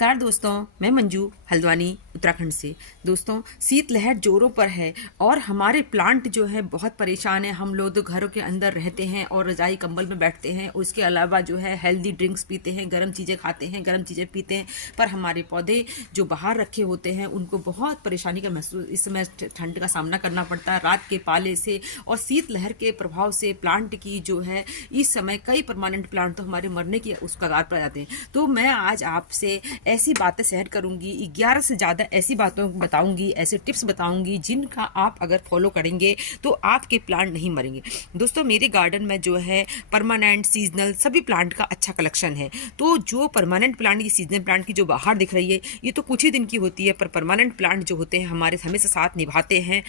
नमस्कार दोस्तों, मैं मंजू हल्द्वानी उत्तराखंड से। दोस्तों, शीतलहर जोरों पर है और हमारे प्लांट जो है बहुत परेशान है। हम लोग तो घरों के अंदर रहते हैं और रजाई कंबल में बैठते हैं। उसके अलावा जो है हेल्दी ड्रिंक्स पीते हैं, गर्म चीज़ें खाते हैं, गर्म चीज़ें पीते हैं। पर हमारे पौधे जो बाहर रखे होते हैं उनको बहुत परेशानी का महसूस इस समय ठंड का सामना करना पड़ता है। रात के पाले से और शीतलहर के प्रभाव से प्लांट की जो है इस समय कई परमानेंट प्लांट तो हमारे मरने की उस कगार पर आ जाते हैं। तो मैं आज आपसे ऐसी बातें शेयर करूंगी, 11 से ज़्यादा ऐसी बातों बताऊंगी, ऐसे टिप्स बताऊंगी जिनका आप अगर फॉलो करेंगे तो आपके प्लांट नहीं मरेंगे। दोस्तों, मेरे गार्डन में जो है परमानेंट, सीजनल सभी प्लांट का अच्छा कलेक्शन है। तो जो परमानेंट प्लांट की, सीजनल प्लांट की जो बाहर दिख रही है ये तो कुछ ही दिन की होती है, पर परमानेंट प्लांट जो होते हैं हमारे हमेशा साथ निभाते हैं।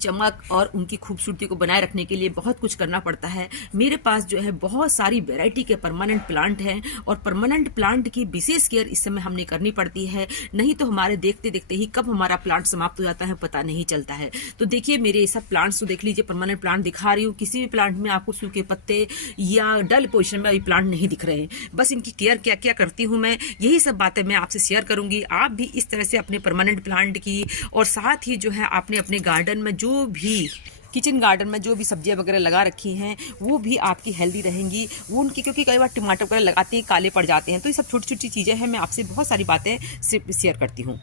चमक और उनकी खूबसूरती को बनाए रखने के लिए बहुत कुछ करना पड़ता है। मेरे पास जो है बहुत सारी वैरायटी के परमानेंट प्लांट हैं और परमानेंट प्लांट की विशेष केयर इस समय हमने करनी पड़ती है, नहीं तो हमारे देखते देखते ही कब हमारा प्लांट समाप्त हो जाता है पता नहीं चलता है। तो देखिए, मेरे सब प्लांट्स तो देख लीजिए, परमानेंट प्लांट दिखा रही हूँ। किसी भी प्लांट में आपको सूखे पत्ते या डल पोजिशन में अभी प्लांट नहीं दिख रहे हैं। बस इनकी केयर क्या क्या करती हूँ मैं, यही सब बातें मैं आपसे शेयर करूंगी। आप भी इस तरह से अपने परमानेंट प्लांट की और साथ ही जो है आपने अपने गार्डन में जो भी किचन गार्डन में जो भी सब्जियां वगैरह लगा रखी हैं वो भी आपकी हेल्दी रहेंगी। वो उनकी, क्योंकि कई बार टमाटर वगैरह लगाते हैं काले पड़ जाते हैं। तो ये सब छोटी छोटी चीज़ें हैं, मैं आपसे बहुत सारी बातें शेयर करती हूँ।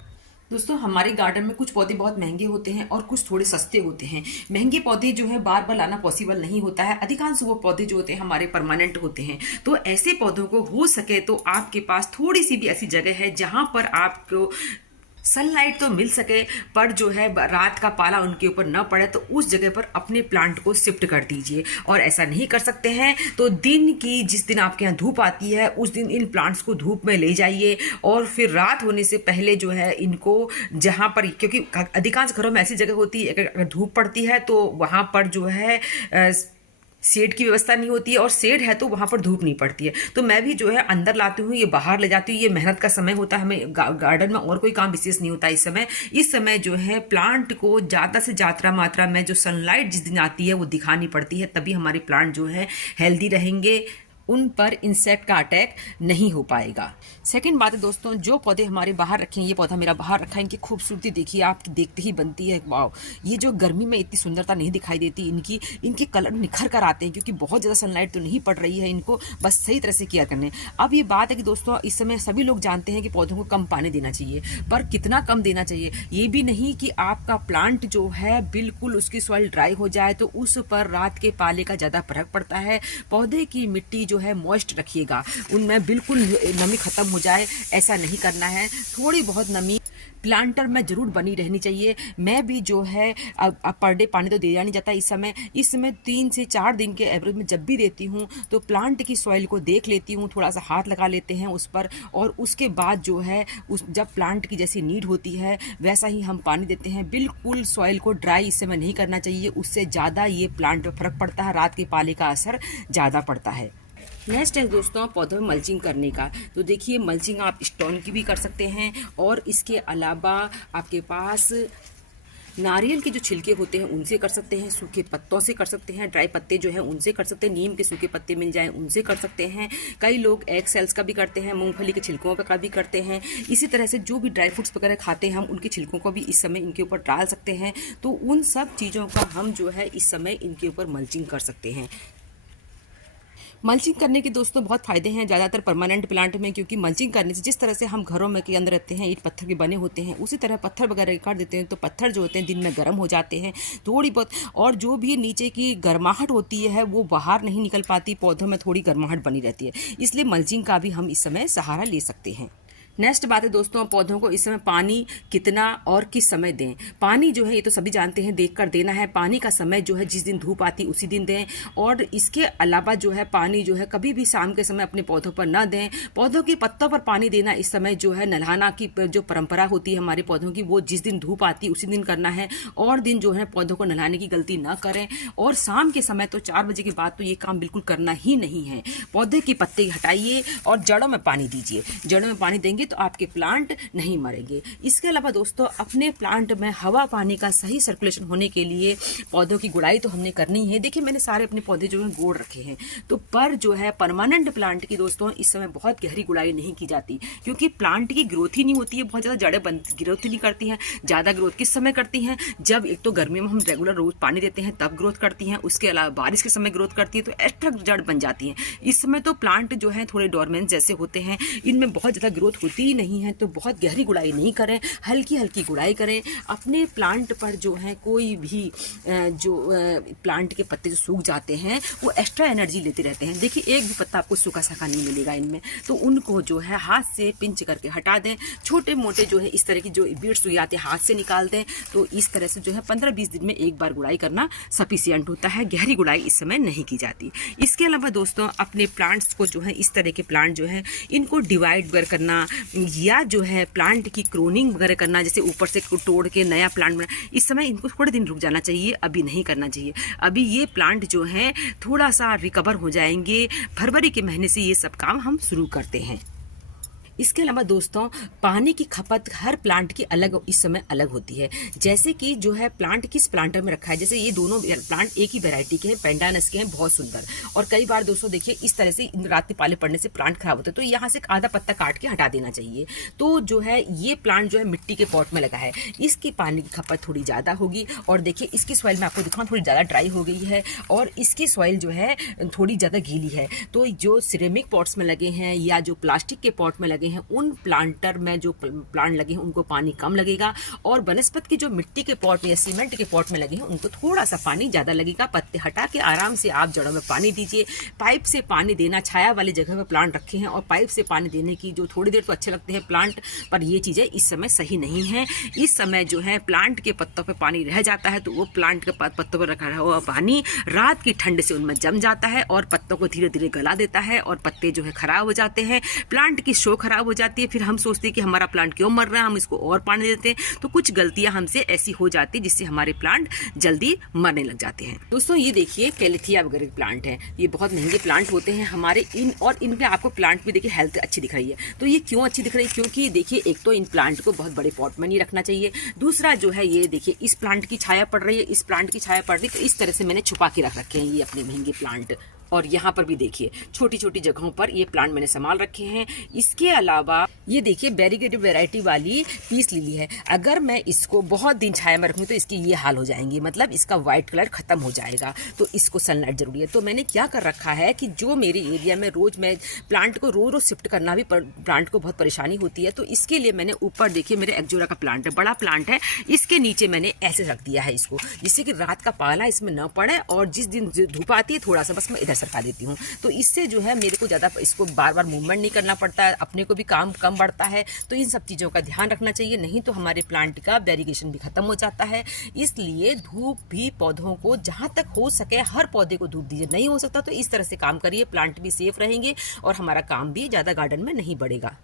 दोस्तों, हमारे गार्डन में कुछ पौधे बहुत महंगे होते हैं और कुछ थोड़े सस्ते होते हैं। महंगे पौधे जो है बार बार लाना पॉसिबल नहीं होता है। अधिकांश वो पौधे जो होते हैं हमारे परमानेंट होते हैं। तो ऐसे पौधों को हो सके तो आपके पास थोड़ी सी भी ऐसी जगह है जहां पर आपको सनलाइट तो मिल सके, पर जो है रात का पाला उनके ऊपर न पड़े, तो उस जगह पर अपने प्लांट को शिफ्ट कर दीजिए। और ऐसा नहीं कर सकते हैं तो दिन की, जिस दिन आपके यहाँ धूप आती है उस दिन इन प्लांट्स को धूप में ले जाइए और फिर रात होने से पहले जो है इनको जहाँ पर, क्योंकि अधिकांश घरों में ऐसी जगह होती है अगर धूप पड़ती है तो वहाँ पर जो है शेड की व्यवस्था नहीं होती है, और शेड है तो वहाँ पर धूप नहीं पड़ती है। तो मैं भी जो है अंदर लाती हूँ, ये बाहर ले जाती हूँ। ये मेहनत का समय होता है, हमें गार्डन में और कोई काम विशेष नहीं होता इस समय जो है प्लांट को ज़्यादा से ज़्यादा मात्रा में जो सनलाइट जिस दिन आती है वो दिखानी पड़ती है, तभी हमारे प्लांट जो है हेल्दी रहेंगे, उन पर इंसेक्ट का अटैक नहीं हो पाएगा। सेकंड बात है दोस्तों, जो पौधे हमारे बाहर रखे हैं, ये पौधा मेरा बाहर रखा है, इनकी खूबसूरती देखिए, आपकी देखते ही बनती है वाव। ये जो गर्मी में इतनी सुंदरता नहीं दिखाई देती, इनके कलर निखर कर आते हैं, क्योंकि बहुत ज़्यादा सनलाइट तो नहीं पड़ रही है। इनको बस सही तरह से केयर करने। अब ये बात है कि दोस्तों, इस समय सभी लोग जानते हैं कि पौधों को कम पानी देना चाहिए, पर कितना कम देना चाहिए ये भी नहीं कि आपका प्लांट जो है बिल्कुल उसकी सॉइल ड्राई हो जाए, तो उस पर रात के पाले का ज़्यादा फर्क पड़ता है। पौधे की मिट्टी जो है मॉइस्ट रखिएगा, उनमें बिल्कुल नमी खत्म हो जाए ऐसा नहीं करना है। थोड़ी बहुत नमी प्लांटर में जरूर बनी रहनी चाहिए। मैं भी जो है पर डे पानी तो दिया नहीं जाता इस समय 3 से 4 दिन के एवरेज में जब भी देती हूँ तो प्लांट की सॉइल को देख लेती हूँ, थोड़ा सा हाथ लगा लेते हैं उस पर, और उसके बाद जो है जब प्लांट की जैसी नीड होती है वैसा ही हम पानी देते हैं। बिल्कुल सॉइल को ड्राई इस समय नहीं करना चाहिए, उससे ज़्यादा ये प्लांट पर फर्क पड़ता है, रात के पाले का असर ज़्यादा पड़ता है। नेक्स्ट है दोस्तों पौधों में मल्चिंग करने का। तो देखिए, मल्चिंग आप स्टोन की भी कर सकते हैं, और इसके अलावा आपके पास नारियल के जो छिलके होते हैं उनसे कर सकते हैं, सूखे पत्तों से कर सकते हैं, ड्राई पत्ते जो हैं उनसे कर सकते हैं, नीम के सूखे पत्ते मिल जाएं उनसे कर सकते हैं। कई लोग एग सेल्स का भी करते हैं, मूंगफली के छिलकों का भी करते हैं। इसी तरह से जो भी ड्राई फ्रूट्स वगैरह खाते हैं हम उनके छिलकों को भी इस समय इनके ऊपर डाल सकते हैं। तो उन सब चीज़ों का हम जो है इस समय इनके ऊपर मल्चिंग कर सकते हैं। मल्चिंग करने के दोस्तों बहुत फ़ायदे हैं ज़्यादातर परमानेंट प्लांट में, क्योंकि मल्चिंग करने से जिस तरह से हम घरों में के अंदर रहते हैं ईंट पत्थर के बने होते हैं, उसी तरह पत्थर वगैरह कर देते हैं तो पत्थर जो होते हैं दिन में गर्म हो जाते हैं थोड़ी बहुत, और जो भी नीचे की गर्माहट होती है वो बाहर नहीं निकल पाती, पौधों में थोड़ी गर्माहट बनी रहती है। इसलिए मल्चिंग का भी हम इस समय सहारा ले सकते हैं। नेक्स्ट बात है दोस्तों, पौधों को इस समय पानी कितना और किस समय दें। पानी जो है ये तो सभी जानते हैं, देखकर देना है। पानी का समय जो है जिस दिन धूप आती उसी दिन दें, और इसके अलावा जो है पानी जो है कभी भी शाम के समय अपने पौधों पर ना दें। पौधों के पत्तों पर पानी देना इस समय जो है नहलाना की जो परंपरा होती है हमारे पौधों की, वो जिस दिन धूप आती उसी दिन करना है, और दिन जो है पौधों को नहलाने की गलती ना करें। और शाम के समय तो 4 बजे के बाद तो ये काम बिल्कुल करना ही नहीं है। पौधे के पत्ते हटाइए और जड़ों में पानी दीजिए। जड़ों में पानी देंगे रहेंगे तो आपके प्लांट नहीं मरेंगे। इसके अलावा दोस्तों अपने प्लांट में हवा पानी का सही सर्कुलेशन होने के लिए पौधों की गुड़ाई तो हमने करनी है। देखिए मैंने सारे अपने पौधे जो है गोड़ रखे हैं, तो पर जो है परमानेंट प्लांट की दोस्तों इस समय बहुत गहरी गुड़ाई नहीं की जाती, क्योंकि प्लांट की ग्रोथ ही नहीं होती है, बहुत ज़्यादा जड़ें ग्रोथ ही नहीं करती हैं। ज़्यादा ग्रोथ किस समय करती हैं, जब एक तो गर्मी में हम रेगुलर रोज पानी देते हैं तब ग्रोथ करती हैं, उसके अलावा बारिश के समय ग्रोथ करती है तो एक्स्ट्रा जड़ बन जाती हैं। इस समय तो प्लांट जो है थोड़े डोरमेंट जैसे होते हैं, इनमें बहुत ज़्यादा ग्रोथ होती ही नहीं है, तो बहुत गहरी गुड़ाई नहीं करें, हल्की हल्की गुड़ाई करें। अपने प्लांट पर जो है कोई भी जो प्लांट के पत्ते जो सूख जाते हैं वो एक्स्ट्रा एनर्जी लेते रहते हैं। देखिए एक भी पत्ता आपको सूखा साखा नहीं मिलेगा इनमें, तो उनको जो है हाथ से पिंच करके हटा दें। छोटे मोटे जो है इस तरह की जो बीड्स हुई आते हैं हाथ से निकाल दें। तो इस तरह से जो है 15-20 दिन में एक बार गुड़ाई करना सफिशिएंट होता है, गहरी गुड़ाई इस समय नहीं की जाती। इसके अलावा दोस्तों अपने प्लांट्स को जो है इस तरह के प्लांट जो है इनको डिवाइड वगैरह करना या जो है प्लांट की क्रोनिंग वगैरह करना, जैसे ऊपर से तोड़ के नया प्लांट बना, इस समय इनको थोड़े दिन रुक जाना चाहिए, अभी नहीं करना चाहिए। अभी ये प्लांट जो है थोड़ा सा रिकवर हो जाएंगे, फरवरी के महीने से ये सब काम हम शुरू करते हैं। इसके अलावा दोस्तों पानी की खपत हर प्लांट की अलग इस समय अलग होती है। जैसे कि जो है प्लांट किस प्लांटर में रखा है, जैसे ये दोनों प्लांट एक ही वैरायटी के हैं, पेंडानस के हैं, बहुत सुंदर। और कई बार दोस्तों देखिए इस तरह से रात में पाले पड़ने से प्लांट खराब होते हैं, तो यहाँ से आधा पत्ता काट के हटा देना चाहिए। तो जो है ये प्लांट जो है मिट्टी के पॉट में लगा है, इसकी पानी की खपत थोड़ी ज़्यादा होगी। और देखिए इसकी सॉइल में आपको दिखाऊं थोड़ी ज़्यादा ड्राई हो गई है और इसकी सॉइल जो है थोड़ी ज़्यादा गीली है। तो जो सिरेमिक पॉट्स में लगे हैं या जो प्लास्टिक के पॉट में लगे हैं, उन प्लांटर में जो प्लांट लगे हैं उनको पानी कम लगेगा, और वनस्पति की जो मिट्टी के पॉट में या सीमेंट के पॉट में लगे हैं उनको थोड़ा सा पानी ज़्यादा लगेगा। पत्ते हटा के आराम से आप जड़ों में पानी दीजिए। पाइप से पानी देना, छाया वाली जगह पर प्लांट रखे हैं और पाइप से पानी देने की जो थोड़ी देर तो अच्छे लगते हैं प्लांट, पर ये चीज़ें इस समय सही नहीं है। इस समय जो है प्लांट के पत्तों पर पानी रह जाता है, तो वो प्लांट के पत्तों पर रखा हुआ पानी रात की ठंड से उनमें जम जाता है और पत्तों को धीरे धीरे गला देता है और पत्ते जो है खराब हो जाते हैं, प्लांट की शो खराब हो जाती है। फिर हम सोचते हैं कि हमारा प्लांट क्यों मर रहा है, हम इसको और पानी देते हैं, तो कुछ गलतियां हमसे ऐसी हो जाती है जिससे हमारे प्लांट जल्दी मरने लग जाते हैं। दोस्तों ये देखिए कैलेथिया वगैरह प्लांट है, ये बहुत महंगे प्लांट होते हैं हमारे और इनमें आपको प्लांट भी देखिए हेल्थ अच्छी दिख रही है। तो ये क्यों अच्छी दिख रही है, क्योंकि देखिए एक तो इन प्लांट को बहुत बड़े पॉट में नहीं रखना चाहिए, दूसरा जो है ये देखिए इस प्लांट की छाया पड़ रही है, इस प्लांट की छाया पड़ रही है, तो इस तरह से मैंने छुपा के रख रखे हैं ये अपने महंगे प्लांट। और यहाँ पर भी देखिए छोटी छोटी जगहों पर ये प्लांट मैंने संभाल रखे हैं। इसके अलावा ये देखिए वेरीगेटिव वैरायटी वाली पीस लिली है, अगर मैं इसको बहुत दिन छाया में रखूँ तो इसकी ये हाल हो जाएंगी, मतलब इसका व्हाइट कलर खत्म हो जाएगा, तो इसको सनलाइट जरूरी है। तो मैंने क्या कर रखा है कि जो मेरे एरिया में रोज मैं प्लांट को रोज शिफ्ट करना भी प्लांट को बहुत परेशानी होती है, तो इसके लिए मैंने ऊपर देखिए मेरे एक्जोरा का प्लांट है, बड़ा प्लांट है, इसके नीचे मैंने ऐसे रख दिया है इसको, जिससे कि रात का पाला इसमें न पड़े और जिस दिन धूप आती है थोड़ा सा बस मैं इधर सरका देती हूँ, तो इससे जो है मेरे को ज़्यादा इसको बार बार मूवमेंट नहीं करना पड़ता है, अपने को भी काम कम बढ़ता है। तो इन सब चीज़ों का ध्यान रखना चाहिए, नहीं तो हमारे प्लांट का वेरिगेशन भी खत्म हो जाता है। इसलिए धूप भी पौधों को जहाँ तक हो सके हर पौधे को धूप दीजिए, नहीं हो सकता तो इस तरह से काम करिए, प्लांट भी सेफ रहेंगे और हमारा काम भी ज़्यादा गार्डन में नहीं बढ़ेगा।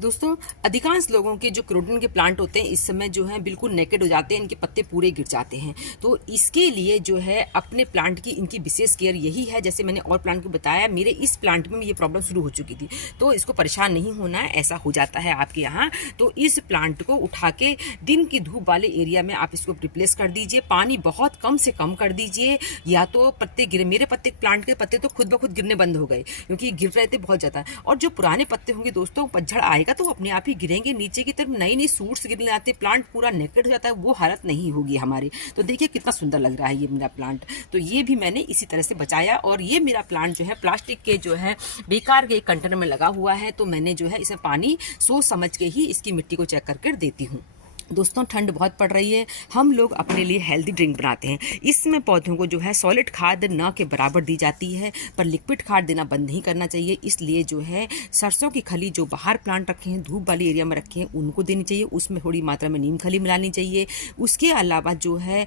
दोस्तों अधिकांश लोगों के जो क्रोटन के प्लांट होते हैं इस समय जो है बिल्कुल नेकेड हो जाते हैं, इनके पत्ते पूरे गिर जाते हैं, तो इसके लिए जो है अपने प्लांट की इनकी विशेष केयर यही है। जैसे मैंने और प्लांट को बताया, मेरे इस प्लांट में ये प्रॉब्लम शुरू हो चुकी थी, तो इसको परेशान नहीं होना है, ऐसा हो जाता है आपके यहाँ। तो इस प्लांट को उठा के दिन की धूप वाले एरिया में आप इसको रिप्लेस कर दीजिए, पानी बहुत कम से कम कर दीजिए, या तो पत्ते गिरे, मेरे प्लांट के पत्ते तो खुद ब खुद गिरने बंद हो गए क्योंकि गिर रहे थे बहुत ज़्यादा, और जो पुराने पत्ते होंगे दोस्तों पतझड़ आएगा तो अपने आप ही गिरेंगे नीचे की तरफ, नई नई सूट्स गिरने आते, प्लांट पूरा नेकेड हो जाता है, वो हालत नहीं होगी हमारी। तो देखिए कितना सुंदर लग रहा है ये मेरा प्लांट, तो ये भी मैंने इसी तरह से बचाया। और ये मेरा प्लांट जो है प्लास्टिक के जो है बेकार के कंटेनर में लगा हुआ है, तो मैंने जो है इसमें पानी सोच समझ के ही इसकी मिट्टी को चेक करके देती हूँ। दोस्तों ठंड बहुत पड़ रही है, हम लोग अपने लिए हेल्दी ड्रिंक बनाते हैं, इसमें पौधों को जो है सॉलिड खाद न के बराबर दी जाती है, पर लिक्विड खाद देना बंद नहीं करना चाहिए। इसलिए जो है सरसों की खली जो बाहर प्लांट रखे हैं, धूप वाली एरिया में रखे हैं, उनको देनी चाहिए, उसमें थोड़ी मात्रा में नीम खली मिलानी चाहिए। उसके अलावा जो है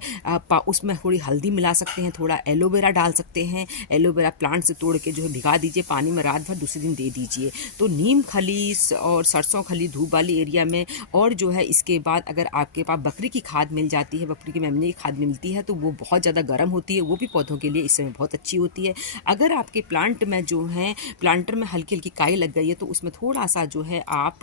उसमें थोड़ी हल्दी मिला सकते हैं, थोड़ा एलोवेरा डाल सकते हैं, एलोवेरा प्लांट से तोड़ के जो है भिगा दीजिए पानी में, रात भर दूसरे दिन दे दीजिए। तो नीम खली और सरसों खली धूप वाली एरिया में, और जो है इसके बाद अगर आपके पास बकरी की खाद मिल जाती है, बकरी के मेमने की खाद मिलती है, तो वो बहुत ज़्यादा गर्म होती है, वो भी पौधों के लिए इस समय बहुत अच्छी होती है। अगर आपके प्लांट में जो है प्लांटर में हल्की हल्की काई लग गई है, तो उसमें थोड़ा सा जो है आप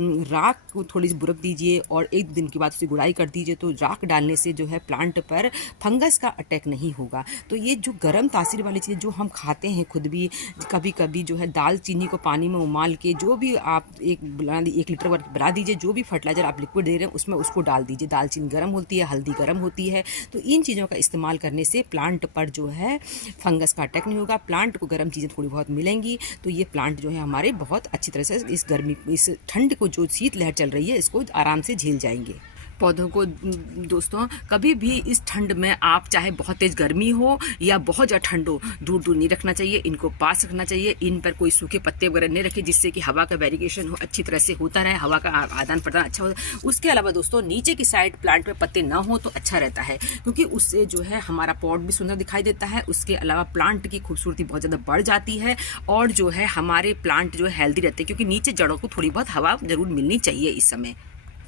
राख को थोड़ी सी बुरक दीजिए और 1 दिन के बाद उसे गुड़ाई कर दीजिए। तो राख डालने से जो है प्लांट पर फंगस का अटैक नहीं होगा। तो ये जो गर्म तासीर वाली चीज़ जो हम खाते हैं खुद भी, कभी कभी जो है दालचीनी को पानी में उबाल के, जो भी आप 1 लीटर बना दीजिए, जो भी फर्टिलाइजर आप लिक्विड दे रहे हैं उसमें उसको डाल दीजिए। दालचीनी गर्म होती है, हल्दी गर्म होती है, तो इन चीज़ों का इस्तेमाल करने से प्लांट पर जो है फंगस का अटैक नहीं होगा। प्लांट को गर्म चीज़ें थोड़ी बहुत मिलेंगी, तो ये प्लांट जो है हमारे बहुत अच्छी तरह से इस गर्मी, इस ठंड को, जो शीतलहर चल रही है, इसको आराम से झेल जाएंगे। पौधों को दोस्तों कभी भी इस ठंड में आप चाहे बहुत तेज़ गर्मी हो या बहुत ज़्यादा ठंड हो, दूर दूर नहीं रखना चाहिए, इनको पास रखना चाहिए। इन पर कोई सूखे पत्ते वगैरह नहीं रखें, जिससे कि हवा का वेरिएशन हो अच्छी तरह से होता रहे, हवा का आदान प्रदान अच्छा हो। उसके अलावा दोस्तों नीचे की साइड प्लांट में पत्ते ना हो तो अच्छा रहता है, क्योंकि उससे जो है हमारा पॉट भी सुंदर दिखाई देता है। उसके अलावा प्लांट की खूबसूरती बहुत ज़्यादा बढ़ जाती है और जो है हमारे प्लांट जो है हेल्दी रहते हैं, क्योंकि नीचे जड़ों को थोड़ी बहुत हवा जरूर मिलनी चाहिए इस समय।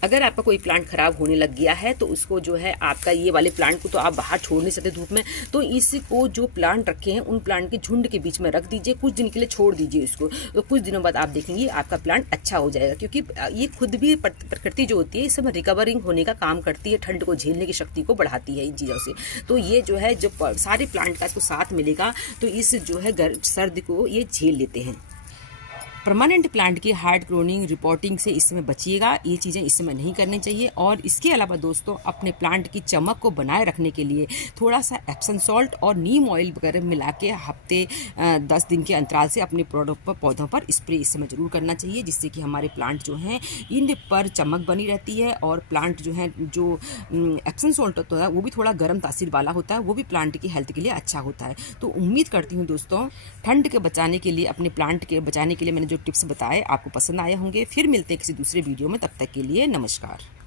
अगर आपका कोई प्लांट खराब होने लग गया है तो उसको जो है आपका ये वाले प्लांट को तो आप बाहर छोड़ नहीं सकते धूप में, तो इसको जो प्लांट रखे हैं उन प्लांट के झुंड के बीच में रख दीजिए, कुछ दिन के लिए छोड़ दीजिए इसको। तो कुछ दिनों बाद आप देखेंगे आपका प्लांट अच्छा हो जाएगा, क्योंकि ये खुद भी प्रकृति जो होती है इस समय रिकवरिंग होने का काम करती है, ठंड को झेलने की शक्ति को बढ़ाती है इन चीज़ों से। तो ये जो है जो सारे प्लांट का इसको साथ मिलेगा तो इस जो है सर्द को ये झेल लेते हैं। परमानेंट प्लांट की हार्ड क्रोनिंग रिपोर्टिंग से इस समय बचिएगा, ये चीज़ें इस समय नहीं करनी चाहिए। और इसके अलावा दोस्तों अपने प्लांट की चमक को बनाए रखने के लिए थोड़ा सा एप्सम सॉल्ट और नीम ऑयल वगैरह मिला के हफ्ते 10 दिन के अंतराल से अपने पौधों पर स्प्रे इस समय जरूर करना चाहिए, जिससे कि हमारे प्लांट जो हैं इन पर चमक बनी रहती है। और प्लांट जो है जो एप्सम सॉल्ट होता है वो भी थोड़ा गर्म तासीर वाला होता है, वो भी प्लांट की हेल्थ के लिए अच्छा होता है। तो उम्मीद करती हूँ दोस्तों ठंड के बचाने के लिए, अपने प्लांट के बचाने के लिए मैंने टिप्स बताए आपको पसंद आए होंगे। फिर मिलते हैं किसी दूसरे वीडियो में, तब तक के लिए नमस्कार।